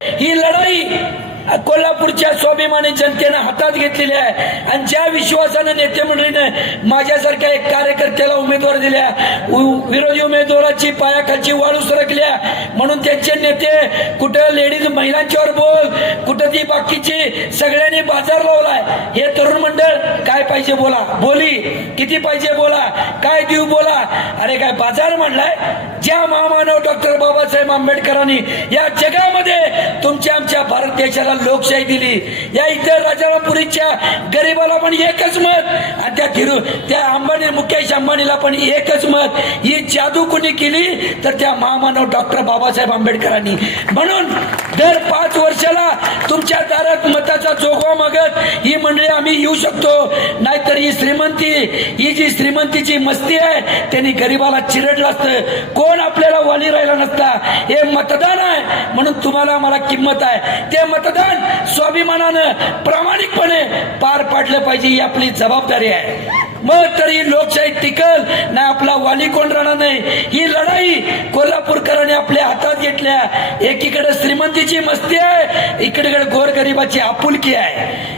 ही लढाई कोल्हापूरच्या स्वाभिमानी जनतेनं हातात घेतलेली आहे. आणि ज्या विश्वासानं नेते मंडळीने माझ्यासारख्या एक कार्यकर्त्याला उमेदवार दिल्या विरोधी उमेदवाराची पायाखालची वाळू सरकल्या म्हणून त्यांचे नेते कुठं लेडीज महिलांच्यावर बोल कुठं ती बाकीची सगळ्यांनी बाजार लावलाय हे तरुण मंडळ काय पाहिजे बोला? बोली. किती पाहिजे बोला? काय देऊ बोला? अरे काय बाजार म्हणलाय? ज्या महामानव डॉक्टर बाबासाहेब आंबेडकरांनी या जगामध्ये देशाला लोकशाही दिली. या इतर राजारामपुरीच्या गरीबाला पण एकच मत आणि त्या धीरू त्या अंबानी मुकेश अंबानीला पण एकच मत. ही जादू कोणी केली? तर त्या महामानव डॉक्टर बाबासाहेब आंबेडकरांनी. म्हणून दर पाच वर्षाला तुमच्या दारात मत जोगवा मागत ही मंडळी आम्ही येऊ शकतो. नाहीतर ही श्रीमंती ही जी श्रीमंतीची मस्ती आहे त्यांनी गरीबाला चिरडलं असतं. कोण आपल्याला वाली राहिला नसता. हे मतदान आहे म्हणून तुम्हाला मला किंमत आहे. ते मतदान स्वाभिमानानं प्रामाणिकपणे केलं पाहिजे ही आपली जबाबदारी आहे. मग तरी लोकशाही टिकल नाही आपला वाली कोण राहणार नाही. ही लढाई कोल्हापूरकरांनी आपल्या हातात घेतल्या. एकीकडे श्रीमंतीची मस्ती आहे इकडे गोरगरिबाची आपुलकी आहे.